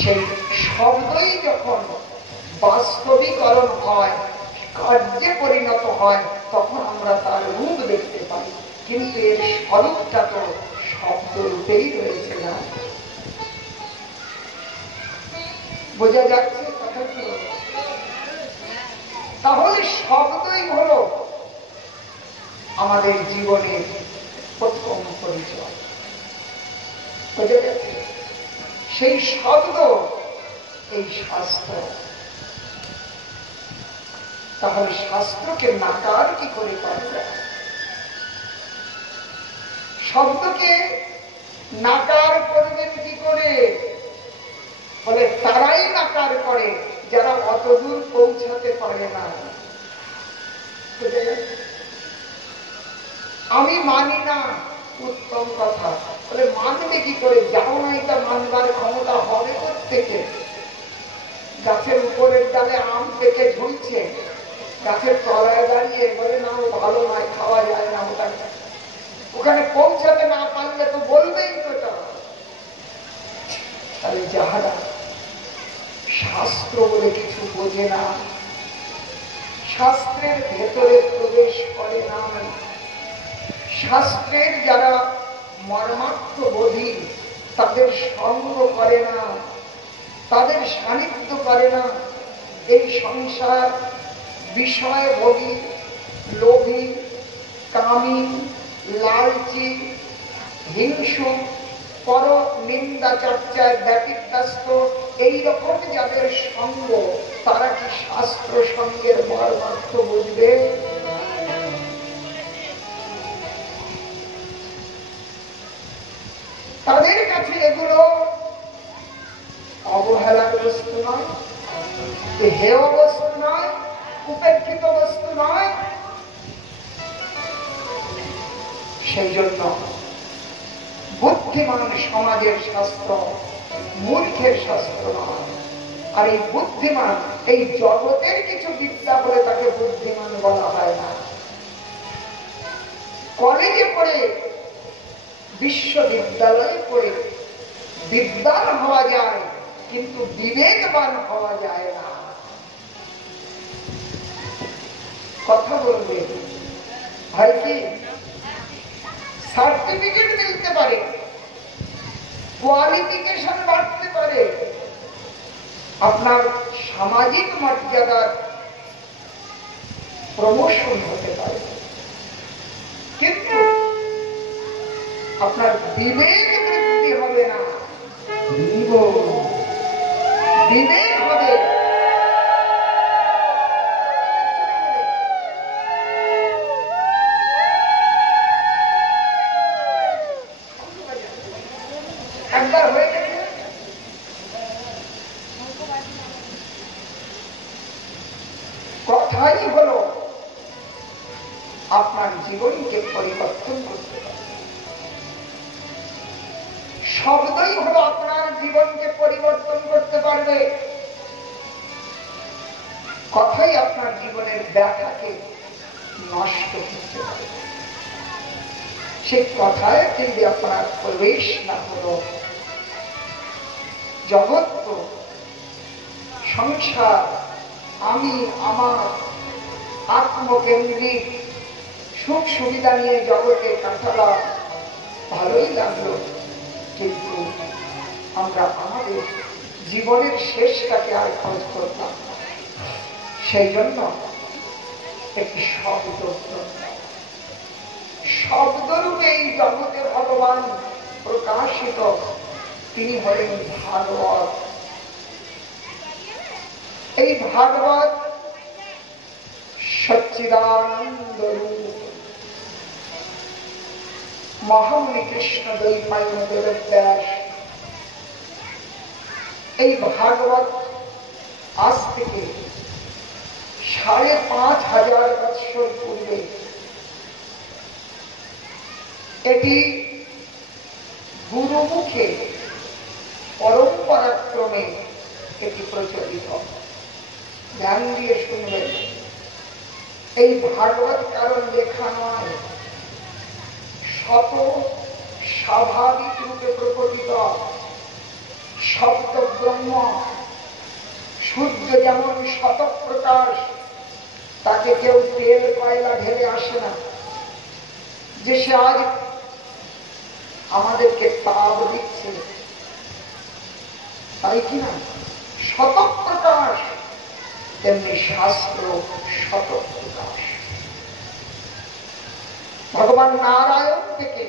সেই শব্দই যখন বাস্তবিকরণ হয়, কার্যে পরিণত হয়, তখন আমরা তার রূপ দেখতে পাই। কিন্তু এর স্বরূপটা তো শব্দ রূপেই রয়েছে না। বোঝা যাচ্ছে কথাগুলো? তাহলে শব্দই হলো আমাদের জীবনের প্রথম পরিচয়। বোঝা যাচ্ছে? সেই শব্দ এই শাস্ত্র। তাহলে শাস্ত্রকে নাকার কি করে করা যায়? শব্দকে নাকার করবেন কি করে? বলে তারাই নাকার করে যারা অতদূর পৌঁছাতে পারে না। আমি মানি না, উত্তম কথা। বলে মানবে কি করে? যাও না, এটা মানবার ক্ষমতা হবে কোত্থেকে? গাছের উপরের ডালে আম পেকে ঝুলছে, গাছের তলায় দাঁড়িয়ে বলে না ও ভালো নয়, খাওয়া যায় না ওটা। ওখানে পৌঁছাতে না পারলে তো বলবেই তো। তাহলে যাহারা শাস্ত্র বলে কিছু বোঝে না, শাস্ত্রের ভেতরে প্রবেশ করে না, শাস্ত্রের যারা মর্মার্থ বোধী তাদের সঙ্গ করে না, তাদের সান্নিধ্য করে না, এই সংসার বিষয় ভোগী, লোভী, কামী, লালচি, হিংসুক, পর নিন্দা চর্চায় ব্যতিব্যস্ত, এইরকম যাদের সঙ্গ, তারা কি শাস্ত্র সঙ্গের মর্মার্থ বুঝবে? তাদের কাছে এগুলো অবহেলার বস্তু নয়, হেয় বস্তু নয়, উপেক্ষিত বস্তু নয়। সেই জন্য বুদ্ধিমান সমাজের শাস্ত্র, মূর্খের শাস্ত্র নয়। আর এই বুদ্ধিমান, এই জগতের কিছু বিদ্যা বলে তাকে বুদ্ধিমান বলা হয় না। কলেজে পড়ে, বিশ্ববিদ্যালয়ে পড়ে বিদ্বান হওয়া যায়, কিন্তু বিবেকবান হওয়া যায় না। কথা বলবে হয় কি? সার্টিফিকেট মিলতে পারে, কোয়ালিফিকেশন বাড়তে পারে, আপনার সামাজিক মর্যাদার প্রমোশন হতে পারে, কিন্তু আপনার বিবেক বৃদ্ধি হবে না। বিবেক হবে একবার হয়ে গেছে। কথাই হলো আপনার জীবনকে পরিবর্তন করতে পারে। শব্দই হলো আপনার জীবনকে পরিবর্তন করতে পারবে। কথাই আপনার জীবনের ব্যথাকে নষ্ট করতে পারে। সেই কথায় যদি আপনার প্রবেশ না হলো, জগৎ তো সংসার, আমি আমার আত্মকেন্দ্রিক সুখ সুবিধা নিয়ে জগতে কাটালাম, ভালোই লাগলো, কিন্তু আমরা আমাদের জীবনের শেষটাকে আর খোঁজ করতাম না। সেই জন্য একটি শব্দ, শব্দরূপে এই জগতে ভগবান প্রকাশিত, তিনি হলেন ভাগবত। এই ভাগবত সচ্চিদানন্দ রূপ। মহামুনি কৃষ্ণ দ্বৈপায়ন বেদব্যাস এই ভাগবত আজ থেকে ৫,৫০০ বৎসর পূর্বে এটি গুরুমুখে পরম্পরাক্রমে এটি প্রচলিত। ধ্যান দিয়ে শুনবেন, এই ভাগবত কারণ লেখা নয়, শত স্বাভাবিক রূপে প্রকটিত শব্দব্য ব্রহ্ম। সূর্য যেমন শতপ্রকাশ, তাকে কেউ তেল কয়লা ঢেলে আসে না যে সে আজ আমাদেরকে তাপ দিচ্ছে, তাই কিনা? শতপ্রকাশ, তেমনি শাস্ত্র শতপ্রকাশ। ভগবান নারায়ণ থেকে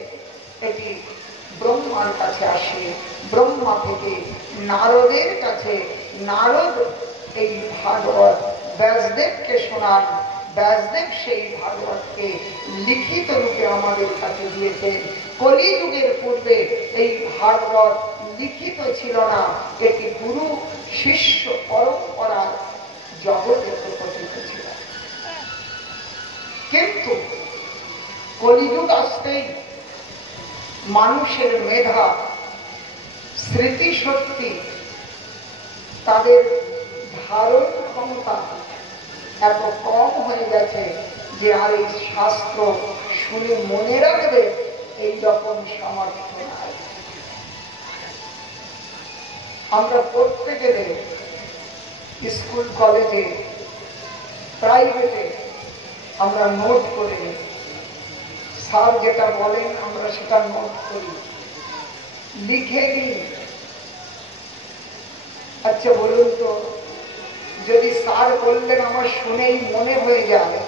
এটি ব্রহ্মার কাছে আসে, ব্রহ্মা থেকে নারদের কাছে, নারদ এই ভাগবত ব্যাসদেবকে শোনান, ব্যাসদেব সেই ভাগবতকে লিখিত রূপে আমাদের কাছে দিয়েছেন। কলিযুগের পূর্বে এই ভাগবত লিখিত ছিল না, এটি গুরু শিষ্য পরম্পরার জগতে প্রকটিত ছিল। কিন্তু কলিযুগ আসতেই মানুষের মেধা, স্মৃতিশক্তি, তাদের ধারণ ক্ষমতা এত কম হয়ে গেছে যে আর এই শাস্ত্র শুনে মনে রাখবে এই রকম সামর্থ্য নাই। আমরা পড়তে গেলে স্কুল কলেজে প্রাইভেটে আমরা নোট করে নিই, স্যার যেটা বলেন আমরা সেটা নোট করি, লিখে নিই। আচ্ছা বলুন তো, যদি স্যার বললেন আমার শুনেই মনে হয়ে যাবে,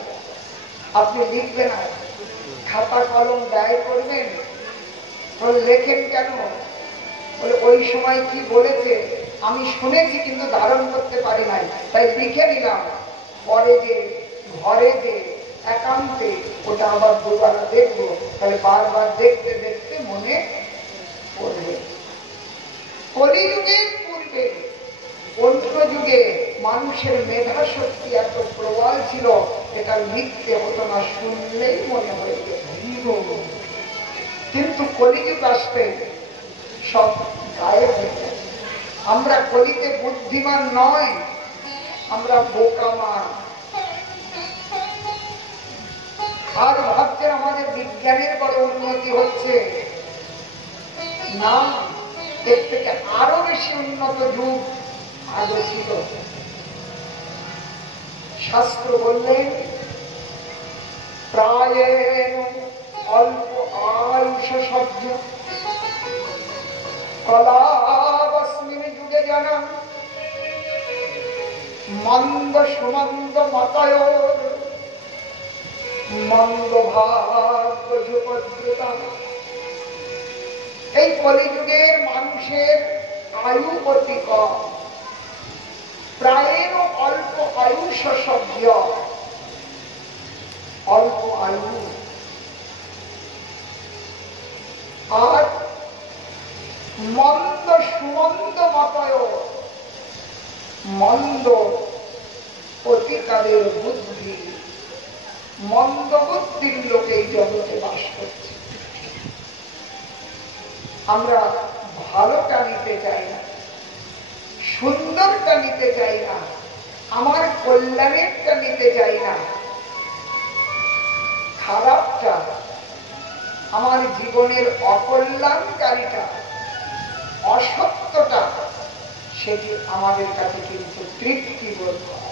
আপনি লিখবেন না? খাতা কলম ব্যয় করবেন? লেখেন কেন? বলে ওই সময় কি বলেছে আমি শুনেছি কিন্তু ধারণ করতে পারি নাই, তাই লিখে নিলাম। পরে যে ঘরে যে একান্তে ওটা আবার দুবার দেখবো, তাহলে বারবার দেখতে দেখতে মনে পড়বে। কলিযুগের পূর্বে অন্য যুগে মানুষের মেধা শক্তি এত প্রবল ছিল, এটা লিখতে হতো না, শুনলেই মনে হয়ে যেত। কিন্তু কলিযুগ আসতে সব গায়েব হয়ে গেছে। আমরা কলিতে বুদ্ধিমান নয়, আমরা বোকামান। আর ভাবছেন আমাদের বিজ্ঞানের বড় উন্নতি হচ্ছে, না, এর থেকে আরো বেশি উন্নত যুগ আগে ছিল। শাস্ত্র বললেন প্রায় অল্প আয়ুষ সভ্য কলাবস্মিন যুগে জানা মন্দ সুমন্দ মতয়োর মন্দ ভাগ্য যুপদ্রুতা। এই কলিযুগের মানুষের আয়ু অতি কম, প্রায় অল্প আয়ুষ সভ্য, অল্প আয়ু। আর মন্দ সুমন্দ মতয়, মন্দ অতিকালের বুদ্ধি, মন্দ বুদ্ধির লোকে এই জগতে বাস করছে। আমরা ভালোটা নিতে চাই না, সুন্দরটা নিতে চাই না, আমার কল্যাণেরটা নিতে চাই না, খারাপটা, আমার জীবনের অকল্যাণকারীটা, অসত্যটা, সেটি আমাদের কাছে কিন্তু তৃপ্তি বোধ হয়।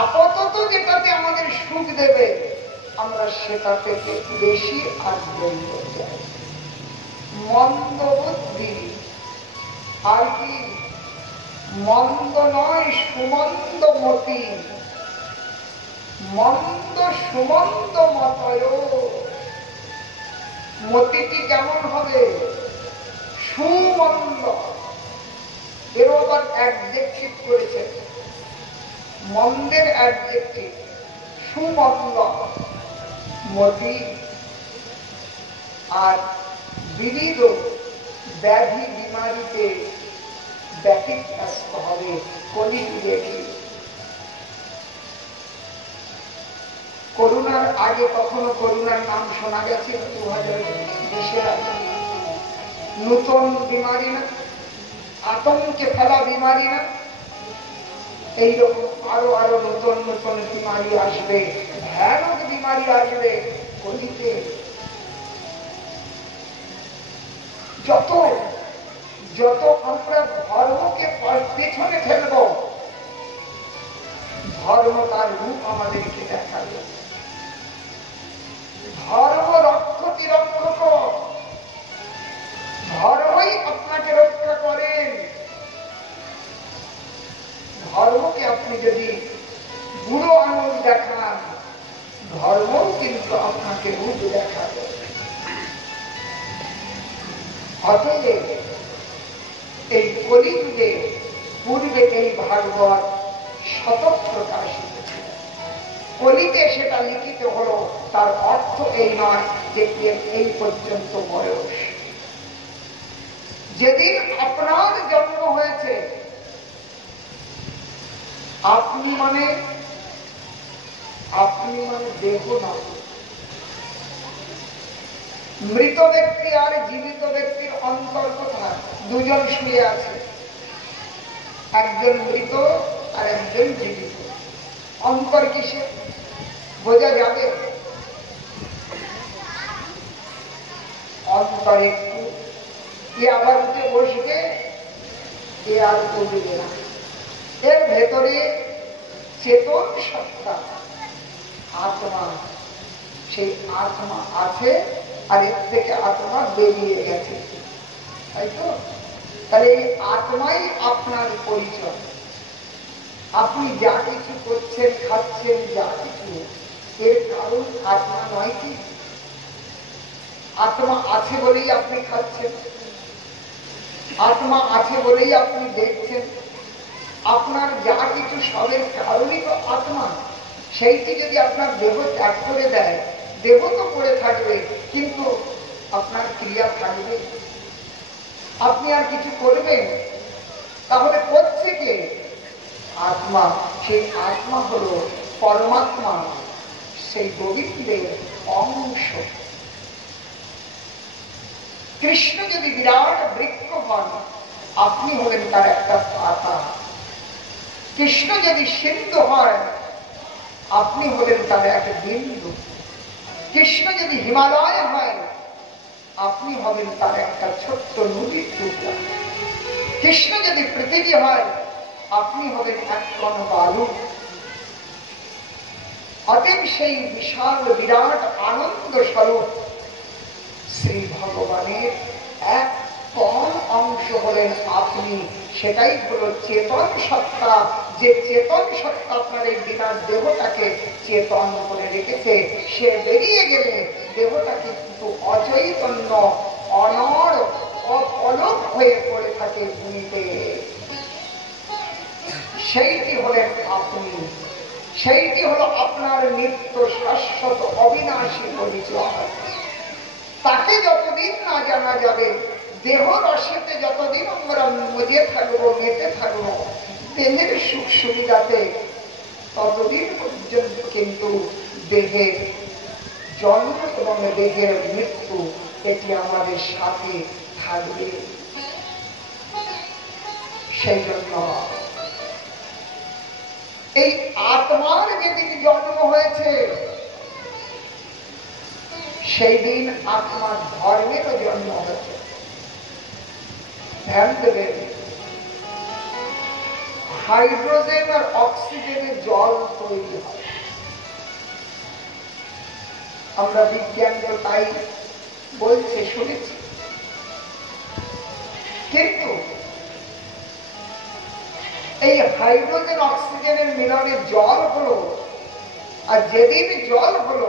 আপাতত যেটাতে আমাদের সুখ দেবে আমরা সেটা থেকে বেশি আগ্রহী হয়ে যাই। মন্দ বুদ্ধি আর কি? মন্দ নয়, সুমন্দ মতি, মন্দ সুমন্দ মতয়। মতিটি কেমন হবে? সুমন্দ। এর আবার অ্যাডজেক্টিভ করেছে, মন্দের অ্যাডজেক্টিভ সুমন্দ মতি। আর বিবিধ ব্যাধি বিমারিতে ব্যতিগ্রস্ত হবে কলিযুগে। করোনার আগে কখনো করোনার নাম শোনা গেছে? 2020-এর আগে নতুন বিমারি না, আতঙ্কে ফেলা বিমারি না? এইরকম আরো আরো নতুন নতুন বিমারি আসবে, ভয়ানক বিমারি আসবে কলিতে। যত যত আমরা ধর্মকে পেছনে ফেলবো, ধর্ম তার রূপ আমাদেরকে দেখাবে। ধর্ম রক্ষতি রক্ষক, ধর্মই আপনাকে রক্ষা করেন। ধর্মকে আপনি যদি বুড়ো আঙুল দেখান, ধর্মও কিন্তু আপনাকে রূপ দেখাবে। অতএব এই কলিযুগে পূর্বে এই ভাগবত শতপ্রকাশিত ছিল, কলিতে সেটা লিখিত হলো। তার অর্থ এই নয় যে এই পর্যন্ত বয়স। যেদিন আপনার জন্ম হয়েছে, আপনি মানে দেহ না। মৃত ব্যক্তি আর জীবিত ব্যক্তির অন্তর কোথায়? দুজন শুয়ে আছে, একজন মৃত আর একজন জীবিত। অন্তর কিসে বোঝা যাবে? অন্তর একটু, এ আবার উঠে বসবে, এ আর উঠবে না। এর ভেতরে চেতন সত্তা, আত্মা, সেই আত্মা আছে, আর এর থেকে আত্মা বেরিয়ে গেছে, তাই তো? তাহলে এই আত্মাই আপনার পরিচয়। আপনি যা কিছু করছেন, খাচ্ছেন, যা কিছু, এর কারণ আত্মা নয় কি? আত্মা আছে বলেই আপনি খাচ্ছেন, আত্মা আছে বলেই আপনি দেখছেন। আপনার যা কিছু সবের কারণই তো আত্মা। সেইটি যদি আপনার দেহ ত্যাগ করে দেয়, দেহ তো পড়ে থাকবে, কিন্তু আপনার ক্রিয়া থাকবে। আপনি আর কিছু করবেন, তাহলে করছে কে? আত্মা। সেই আত্মা হলো পরমাত্মা, সেই গোবিন্দের অংশ। কৃষ্ণ যদি বিরাট বৃক্ষ হন, আপনি হলেন তার একটা পাতা। কৃষ্ণ যদি সিন্ধু হয়, আপনি হলেন তার এক বিন্দু। কৃষ্ণ যদি হিমালয় হয়, আপনি হবেন তার একটা ছোট্ট নদীর টুকরা। কৃষ্ণ যদি পৃথিবী হয়, আপনি হবেন এক কণ বালু। অতএব সেই বিশাল বিরাট আনন্দ স্বরূপ শ্রী ভগবানের এক কণ অংশ হলেন আপনি। সেটাই হলো চেতন সত্তা। যে চেতন সত্তা আপনার এই বিরাট দেহটাকে চেতন করে রেখেছে, সে বেরিয়ে গেলে দেহটা কিন্তু অচৈতন্য, অনড়, অপলক হয়ে পড়ে থাকে ভূমিতে। সেইটি হলেন আপনি, সেইটি হলো আপনার নিত্য শাশ্বত অবিনাশী পরিচয়। তাকে যতদিন না জানা যাবে, দেহ রসেতে যতদিন আমরা মজে থাকবো, মেতে থাকবো দেহের সুখ সুবিধাতে, ততদিন পর্যন্ত কিন্তু দেহের জন্ম এবং দেহের মৃত্যু এটি আমাদের সাথে থাকবে। সেই জন্য এই আত্মার যেদিন জন্ম হয়েছে, সেই দিন আত্মার ধর্মেরও জন্ম হয়েছে। ধ্যান দেবেন, হাইড্রোজেন আর অক্সিজেনের জল তৈরি হয়। আমরা বিজ্ঞান তো তাই বলছে, শুনেছি। কিন্তু এই হাইড্রোজেন অক্সিজেনের মিলনে জল হলো, আর যেদিন জল হলো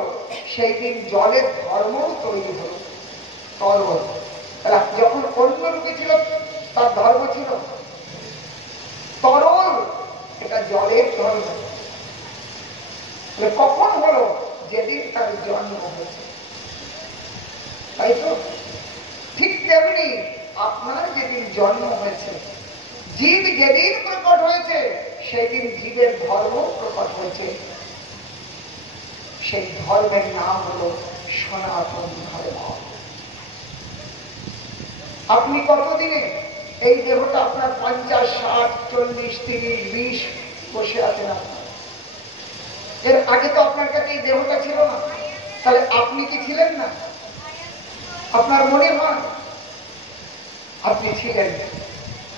সেই দিন জলের ধর্মও তৈরি হলো, তরল। যখন অন্য রূপে ছিল তার ধর্ম ছিল তরল, এটা জলের ধর্ম। কখন হলো? যেদিন তার জন্ম হয়েছে, তাই তো? ঠিক তেমনি আপনার যেদিন জন্ম হয়েছে, জীব যেদিন প্রকট হয়েছে, সেই দিন জীবের ধর্ম প্রকট হয়েছে। সেই ধর্মের নাম হলো সনাতন ধর্ম। আপনি কতদিনে এই দেহটা আপনার 50, 60, 40, 30, 20 বসে আছেন আপনার? এর আগে তো আপনার কাছে এই দেহটা ছিল না, তাহলে আপনি কি ছিলেন না? আপনার মনে হয় আপনি ছিলেন।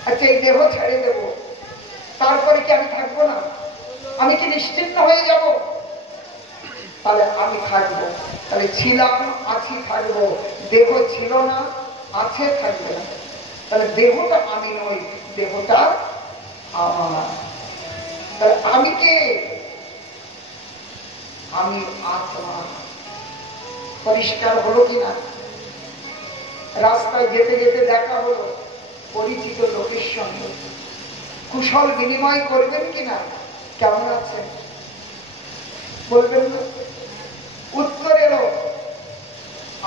আচ্ছা এই দেহ ছেড়ে দেব, তারপরে কি আমি থাকবো না? আমি কি নিশ্চিন্ত হয়ে যাব? তাহলে আমি থাকবো, তাহলে ছিলাম, আছি, থাকবো। দেহ ছিল না, আছে, থাকবে না। তাহলে দেহটা আমি নই, দেহটা আমার। তাহলে আমি কে? আমি আত্মা। পরিষ্কার হলো কিনা? রাস্তায় যেতে যেতে দেখা হলো পরিচিত লোকের সঙ্গে, কুশল বিনিময় করবেন কিনা? কেমন আছেন বলবেন না? উত্তর এলো,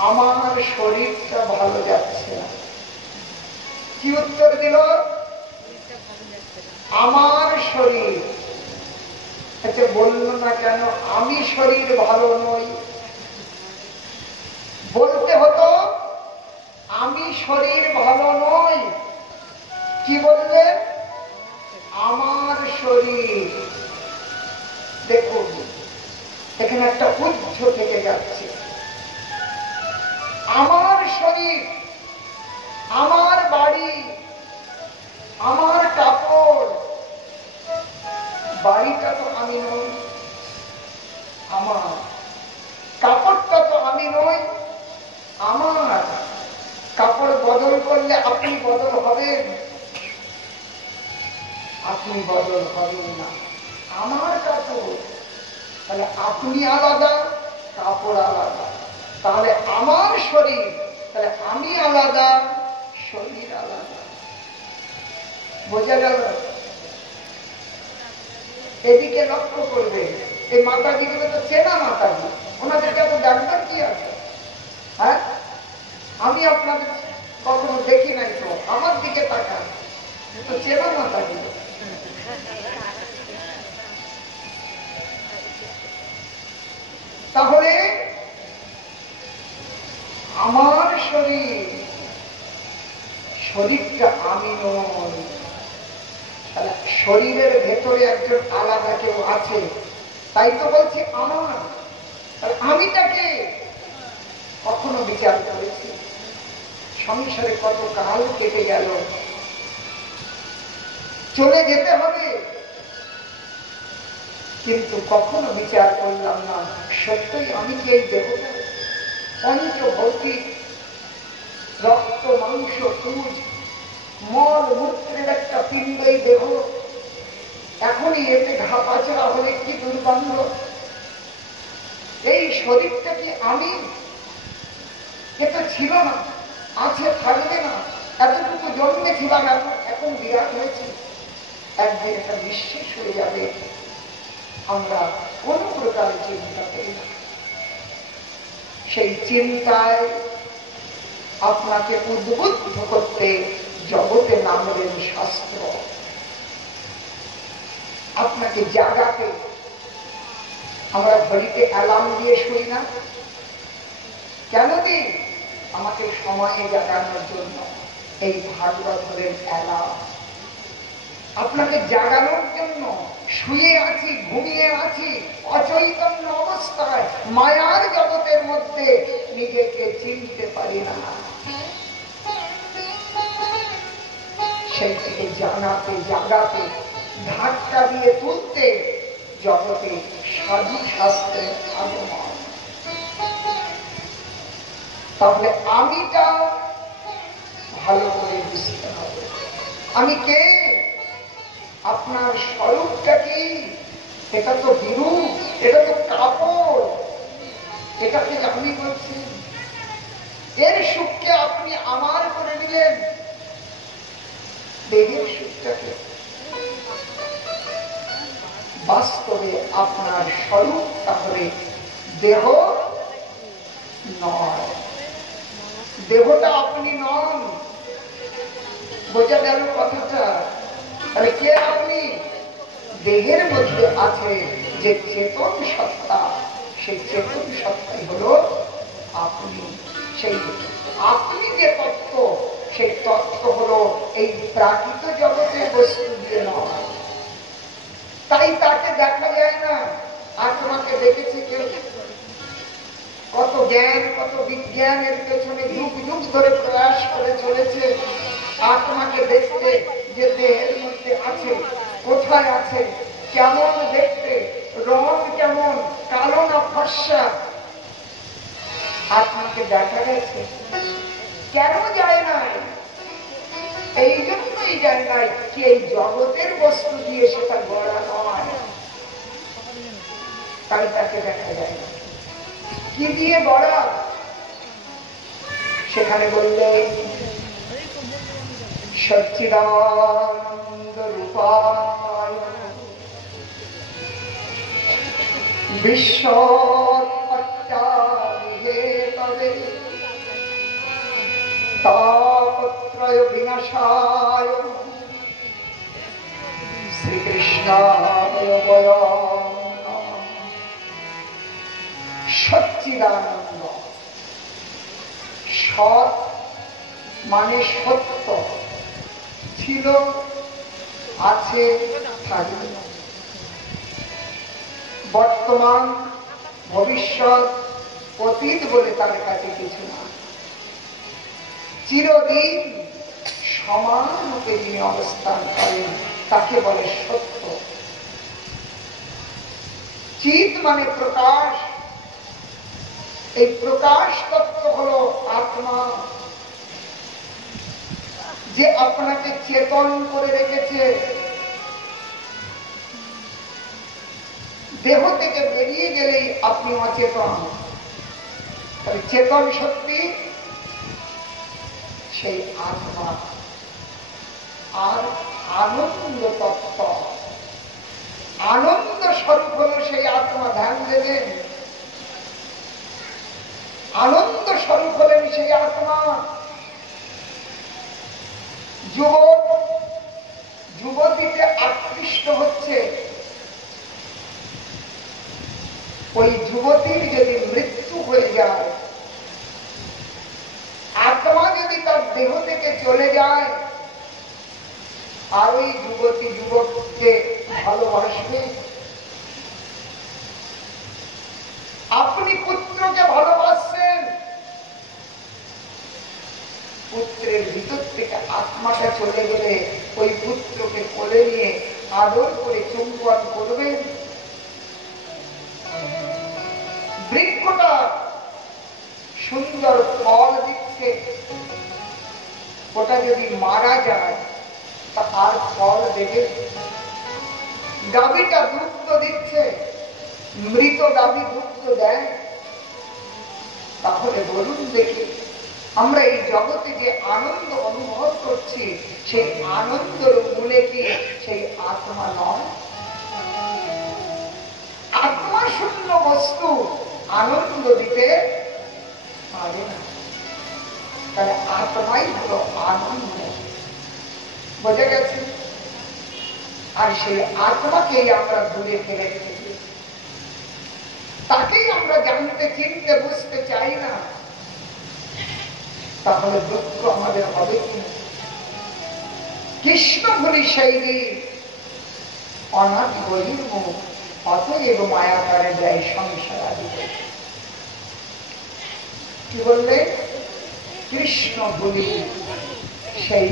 আমার শরীরটা ভালো যাচ্ছে না। কি উত্তর দিল? আমার শরীর। আচ্ছা বলল না কেন আমি শরীর ভালো নই? বলতে হতো আমি শরীর ভালো নই। কি বললেন? আমার শরীর। দেখুন এখানে একটা উচ্চ থেকে যাচ্ছে। আমার শরীর, আমার বাড়ি, আমার কাপড়। বাড়িটা তো আমি নই, আমার। কাপড়টা তো আমি নই, আমার। কাপড় বদল করলে আপনি বদল হবেন? আপনি বদল হবেন না। আমার কাপড়, তাহলে আপনি আলাদা, কাপড় আলাদা। তাহলে আমার শরীর, তাহলে আমি আলাদা, শরীর আলাদা। বোঝা গেল? এদিকে লক্ষ্য করবে, এই মাতাজিগুলো তো চেনা মাতাজি, ওনাদেরকে এত ডাকবার কি আছে? হ্যাঁ, আমি আপনাদের কখনো দেখি নাই, তো আমার দিকে তাকান, তো চেনা মাতাজি। তাহলে আমার শরীর, শরীরটা আমি নই। তাহলে শরীরের ভেতরে একজন আলাদা কেউ আছে, তাই তো বলছি আমার। আমিটাকে কখনো বিচার করেছি? সংসারে কত কাল কেটে গেল, চলে যেতে হবে, কিন্তু কখনো বিচার করলাম না সত্যই আমি কি এই দেহটা? পঞ্চভৌতিক রক্ত মাংস তুজ মল মূত্রের একটা পিণ্ড এই দেহ। এখনই এতে ঘাপাচড়া হলে কি দুর্গন্ধ। এই শরীরটা কি আমি? এটা ছিল না, আছে, থাকবে না। এতটুকু জন্মেছিলাম, এখন বিরাট হয়েছে, একদিন এটা নিঃশেষ হয়ে যাবে। আমরা কোন প্রকার চিন্তা করি না। সেই চিন্তায় আপনাকে উদ্বুদ্ধ করতে জগতে নামলেন শাস্ত্র, আপনাকে জাগাতে। আমরা ঘড়িতে অ্যালার্ম দিয়ে শুই না কেন? দিই আমাকে সময়ে জাগানোর জন্য। এই ভাগবতের অ্যালার্ম আপনাকে জাগানোর জন্য। শুয়ে আছি, ঘুমিয়ে আছি, অচৈতন্য অবস্থায় মায়ার জগতের মধ্যে নিজেকে চিনতে পারি না। সেই থেকে জানাতে, জাগাতে, ধাক্কা দিয়ে তুলতে জগতে সাধু শাস্ত্রের আগমন। তাহলে আমিটা ভালো করে বুঝতে হবে। আমি কে? আপনার স্বরূপটা কি? এটা তো বিরূপ, এটা তো কাপড়, এটাকে আপনি বলছেন। এর সুখকে আপনি আমার করে নিলেন, দেহের সুখটাকে। বাস্তবে আপনার স্বরূপ তাহলে দেহ নয়, দেহটা আপনি নন। বোঝা গেল কথাটা? তাহলে কে আপনি? দেহের মধ্যে আছে যে চেতন সত্তা, সেই চেতন সত্তাই হলো আপনি। সেই আপনি যে তত্ত্ব, সেই তত্ত্ব হলো এই প্রাকৃত জগতের বস্তু দিয়ে নয়। তাই তাকে দেখা যায় না। আত্মাকে দেখেছে কেউ? কত জ্ঞান, কত বিজ্ঞানের পেছনে যুগ যুগ ধরে প্রয়াস করে চলেছে আত্মাকে দেখতে, যে দেহের মধ্যে আছে, কোথায় আছে, কেমন দেখতে, রং কেমন, কালো না ফর্সা, আত্মাকে দেখা গেছে? কেন যায় নাই? এই জন্যই যায় নাই কি এই জগতের বস্তু দিয়ে সেটা গড়া নয়, তাই তাকে দেখা যায় না। কি দিয়ে গড়া? সেখানে বললেন সচ্চিদানন্দ রূপায় বিশ্বপত্যাবিহেতবে তাপত্রয় বিনাশায় শ্রীকৃষ্ণায় বয়ং নমঃ। সচ্চিদানন্দ, সৎ মানে সত্য, ছিল, আছে, থাকবে, বর্তমান, ভবিষ্যৎ, অতীত বলে তার কাছে কিছু না। চিরদিন সমানরূপে যিনি অবস্থান করেন তাকে বলে সত্য। চিৎ মানে প্রকাশ, এই প্রকাশ তত্ত্ব হলো আত্মা, যে আপনাকে চেতন করে রেখেছে। দেহ থেকে বেরিয়ে গেলেই আপনি অচেতন। তাহলে চেতন শক্তি সেই আত্মা। আর আনন্দ তত্ত্ব, আনন্দ স্বরূপ হল সেই আত্মা। ধ্যান দেবেন, আনন্দ স্বরূপ হলেন সেই আত্মা। যুবক যুবতীতে আকৃষ্ট হচ্ছে, ওই যুবতীর যদি মৃত্যু হয়ে যায়, আত্মা যদি তার দেহ থেকে চলে যায়, আর ওই যুবতী যুবককে ভালোবাসবে। আপনি পুত্রকে ভালোবাসছেন, পুত্রের ভিতর থেকে আত্মাটা চলে গেলে ওই পুত্রকে কোলে নিয়ে আদর করে চুম্বন করবেন। বৃক্ষটা সুন্দর ফল দিচ্ছে, ওটা যদি মারা যায় তা আর ফল দেবে? গাভীটা দুগ্ধ দিচ্ছে, মৃত গাভী দুগ্ধ দেয়? তাহলে বলুন দেখি, আমরা এই জগতে যে আনন্দ অনুভব করছি, সেই আনন্দের মূলে কি সেই আত্মা নয়? আত্মা শূন্য বস্তু আনন্দ দিতে পারে না। তাহলে আত্মাই হলো আনন্দ। বোঝা গেছে? আর সেই আত্মাকেই আমরা দূরে ফেলে রেখেছি, তাকেই আমরা জানতে, চিনতে, বুঝতে চাই না। তাহলে দুঃখ আমাদের হবে কি? কৃষ্ণ ভুলি সেই অনাথ বহির্মুখ, অতএব মায়াকারে দেয় সংসার আদি। কি বললে? কৃষ্ণ ভুলি সেই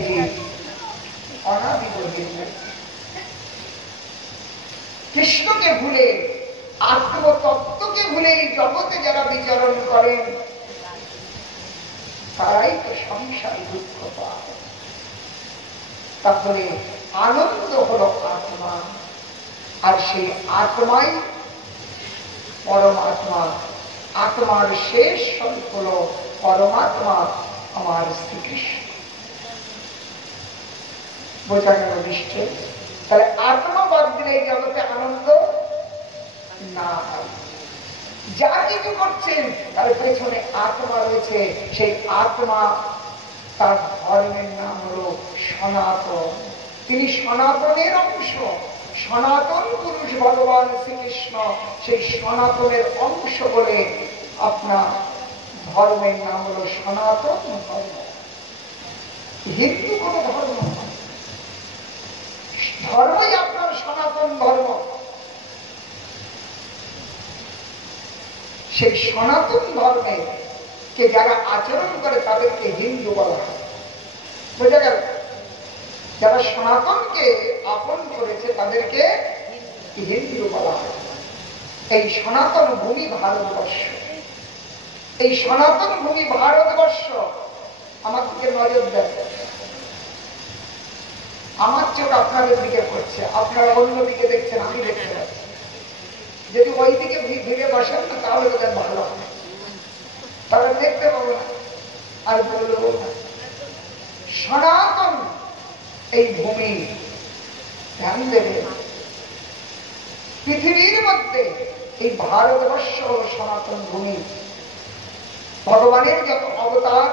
অনাদি বহির্মুখ। কৃষ্ণকে ভুলে, আত্মতত্ত্বকে ভুলে এই জগতে যারা বিচরণ করেন, তারাই তো সংসারে দুঃখ পায়। তাহলে আনন্দ হলো আত্মা, আর সেই আত্মাই পরমাত্মা। আত্মার শেষ স্বরূপ হলো পরমাত্মা, আমার শ্রীকৃষ্ণ। বোঝা গেল নিশ্চয়? তাহলে আত্মা বাদ দিলে এই জগতে আনন্দ না হয়। যা কিছু করছেন তার পেছনে আত্মা রয়েছে। সেই আত্মা, তার ধর্মের নাম হলো সনাতন। তিনি সনাতনের অংশ, সনাতন পুরুষ ভগবান শ্রীকৃষ্ণ সেই সনাতনের অংশ বলে আপনার ধর্মের নাম হলো সনাতন ধর্ম। হিন্দু কোন ধর্ম নয়, ধর্মই আপনার সনাতন ধর্ম। সেই সনাতন ধর্মে কে যারা আচরণ করে তাদেরকে হিন্দু বলা হয়। বোঝা গেল? যারা সনাতনকে আপন করেছে তাদেরকে হিন্দু বলা হয়। এই সনাতন ভূমি ভারতবর্ষ, এই সনাতন ভূমি ভারতবর্ষ। আমার দিকে নজর দেন, আমার চোখ আপনাদের দিকে পড়ছে, আপনারা অন্য দিকে দেখছেন, আমি দেখতে পাচ্ছি। যদি ওই দিকে ভিড়ে বসেন না তাহলে তাদের ভালো হবে, তারা দেখতে পাবো না আর বলবো না। সনাতন এই ভূমি ধ্যান দেবে। পৃথিবীর মধ্যে এই ভারতবর্ষ হল সনাতন ভূমি। ভগবানের যত অবতার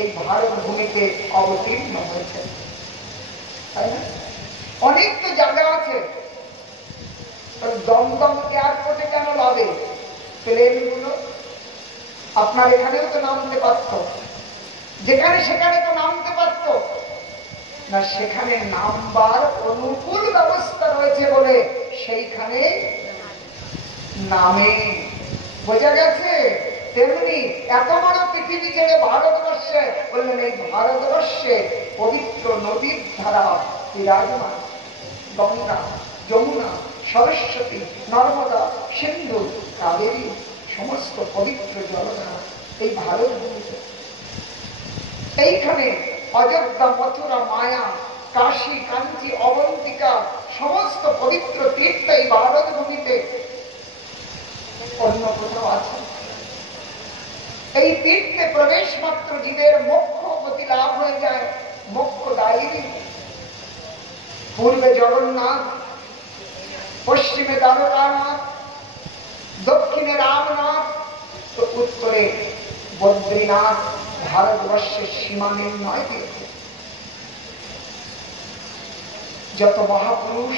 এই ভারত ভূমিতে অবতীর্ণ হয়েছে, তাই না? অনেক তো জায়গা আছে। দমদম এয়ারপোর্টে কেন লাভে প্লেন গুলো? আপনার এখানেও তো নামতে পারত, যেখানে সেখানে তো নামতে পারত না। সেখানে নামবার অনুকূল ব্যবস্থা রয়েছে বলে সেইখানে নামে। বোঝা গেছে? তেমনি এত বড় পৃথিবী ছেড়ে ভারতবর্ষে বললেন, এই ভারতবর্ষে পবিত্র নদীর ধারা বিরাজমান। গঙ্গা, যমুনা, সরস্বতী, নর্মদা, সিন্ধু, কাবেরী, সমস্ত পবিত্র জলধারা এই ভারত ভূমিতে। এইখানে অযোধ্যা, মথুরা, মায়া, কাশী, কাঞ্চি, অবন্তিকা সমস্ত পবিত্র তীর্থ এই ভারত ভূমিতে। অন্য কোথাও আছে? এই তীর্থে প্রবেশ মাত্র জীবের মোক্ষ গতি লাভ হয়ে যায়, মোক্ষদায়িনী। পূর্বে জগন্নাথ, পশ্চিমে দ্বারকানাথ, দক্ষিণে রামনাথ, তো উত্তরে বদ্রীনাথ। ভারতবর্ষের সীমা নির্ণয় দিয়েছে। যত মহাপুরুষ,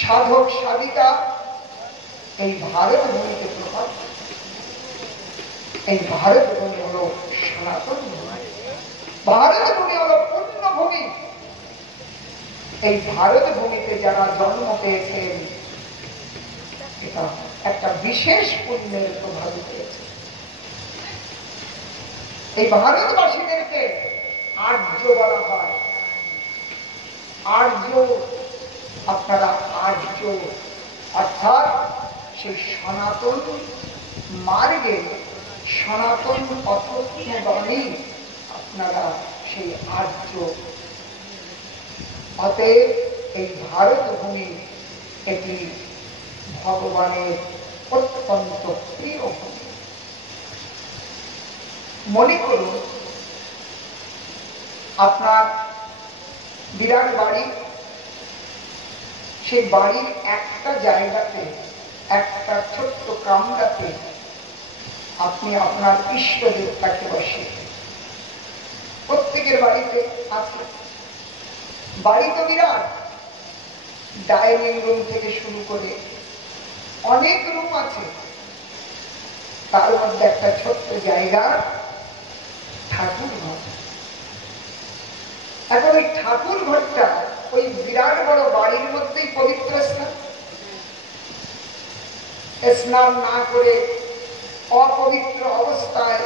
সাধক, সাধিকা এই ভারত ভূমিতে প্রভাব। এই ভারত ভূমি হল সনাতন ভূমি, ভারত ভূমি হল পূর্ণ ভূমি। এই ভারত ভূমিতে যারা জন্ম পেয়েছেন এটা একটা বিশেষ পুণ্যের প্রভাব পেয়েছে। এই ভারতবাসীদেরকে আর্য বলা হয়। আর্য, আপনারা আর্য অর্থাৎ সেই সনাতন মার্গে, সনাতন পথগামী, আপনারা সেই আর্য। অতএব এই ভারত ভূমি এটি ভগবানের অত্যন্ত প্রিয় ভূমি। মনে করুন আপনার বিরাট বাড়ি, সেই বাড়ির একটা জায়গাতে, একটা ছোট্ট কামরাতে আপনি আপনার ইষ্ট দেবতাকে বসে। প্রত্যেকের বাড়িতে আছে। বাড়ি তো বিরাট, ডাইনিং রুম থেকে শুরু করে অনেক রুম আছে, তার মধ্যে একটা ছোট্ট জায়গা ঠাকুর ঘর। এখন ওই ঠাকুর ঘরটা ওই বিরাট বড় বাড়ির মধ্যেই পবিত্র স্থান। স্নান না করে অপবিত্র অবস্থায়,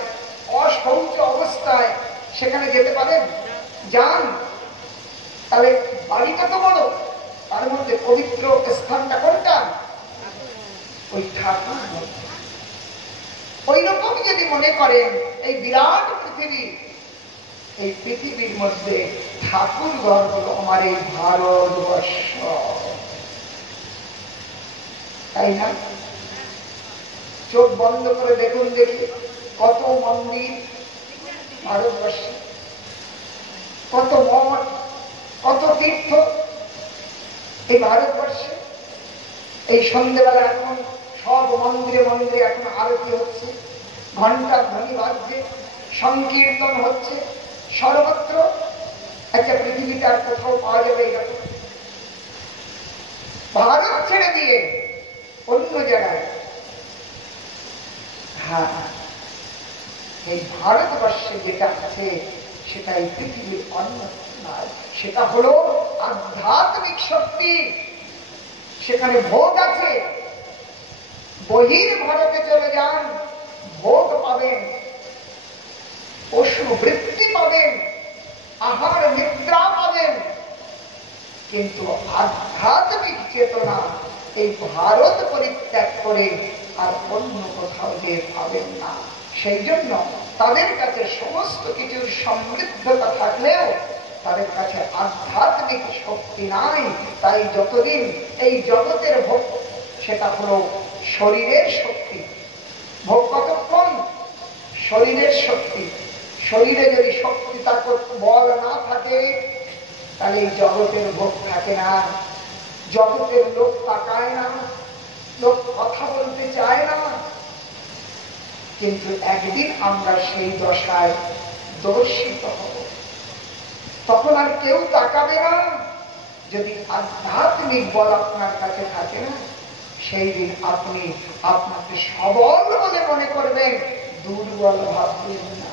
অশৌচ অবস্থায় সেখানে যেতে পারেন? যান। তাহলে বাড়িটা তো বড়, তার মধ্যে পবিত্র স্থানটা কোনটা? ওই ঠাকুর ঘর। ওই রকম যদি মনে করেন এই বিরাট পৃথিবী, এই পৃথিবীর মধ্যে ঠাকুর ঘর হল আমার এই ভারতবর্ষ, তাই না? চোখ বন্ধ করে দেখুন, দেখি কত মন্দির ভারতবর্ষে, কত মঠ, কত তীর্থ এই ভারতবর্ষে। এই সন্ধ্যেবেলা এখন সব মন্দিরে মন্দিরে এখন আরতি হচ্ছে, ঘন্টার ধ্বনি বাজছে, সংকীর্তন হচ্ছে সর্বত্র। একটা পৃথিবীতে আর কোথাও পাওয়া যাবে এরকম? ভারত ছেড়ে দিয়ে অন্য জায়গায়, হ্যাঁ, এই ভারতবর্ষে যেটা আছে সেটা এই পৃথিবীর অন্য নয়। সেটা হলো আধ্যাত্মিক শক্তি। সেখানে ভোগ আছে। বহির ভারতে চলে যান, ভোগ পাবেন, পশু বৃত্তি পাবেন, আহার নিদ্রা পাবেন, কিন্তু আধ্যাত্মিক চেতনা এই ভারত পরিত্যাগ করে আর অন্য কোথাও যে পাবেন না। সেই জন্য তাদের কাছে সমস্ত কিছুর সমৃদ্ধতা থাকলেও তাদের কাছে আধ্যাত্মিক শক্তি নাই। তাই যতদিন এই জগতের ভোগ, সেটা হলো শরীরের শক্তি। ভোগ কতক্ষণ? শরীরের শক্তি। শরীরে যদি শক্তি তাকত বল না থাকে তাহলে এই জগতের ভোগ থাকে না। জগতের লোক তাকায় না, লোক কথা বলতে চায় না। কিন্তু একদিন আমরা সেই দশায় দর্শিত হব, তখন আর কেউ তাকাবে না। যদি আধ্যাত্মিক বল আপনার কাছে থাকে না, সেই দিন আপনি আপনাকে সবল বলে মনে করবেন, দুর্বল ভাববেন না।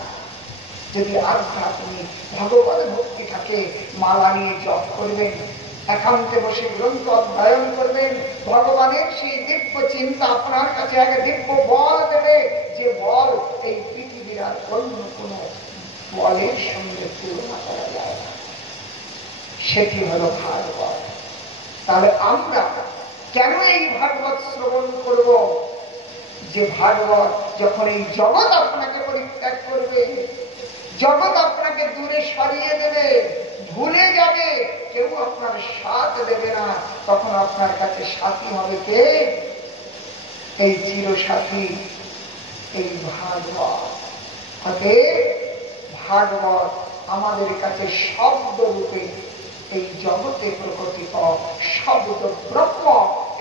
যদি আধ্যাত্মিক ভগবত ভক্তি থাকে, মালা নিয়ে জপ করবেন, একান্তে বসে গ্রন্থ অধ্যয়ন করবেন, ভগবানের সেই দিব্য চিন্তা আপনার কাছে এক দিব্য বল দেবে, যে বল এই পৃথিবীর আর অন্য কোন বলের সঙ্গে তুলনা করা যায় না। সেটি হলো ভাগবত। তাহলে আমরা কেন এই ভাগবত শ্রবণ করব? যে ভাগবত যখন এই জগৎ আপনাকে পরিত্যাগ করবে, জগৎ আপনাকে দূরে সরিয়ে দেবে, ভুলে যাবে, কেউ আপনার সাথ দেবে না, তখন আপনার কাছে সাথী হবে কে? এই চিরসাথী, এই ভাগবত। অতএব ভাগবত আমাদের কাছে শব্দ রূপে এই জগতে প্রকটিত শব্দ ব্রহ্ম।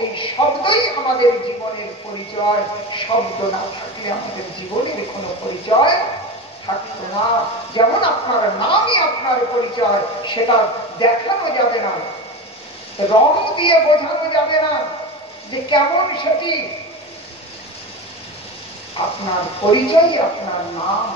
এই শব্দই আমাদের জীবনের পরিচয়। শব্দ না থাকলে আমাদের জীবনের কোনো পরিচয় থাকবে না। যেমন আপনার নামই আপনার পরিচয়, সেটা দেখানো যাবে না, রং দিয়ে বোঝানো যাবে না যে কেমন সেটি। আপনার পরিচয় আপনার নাম।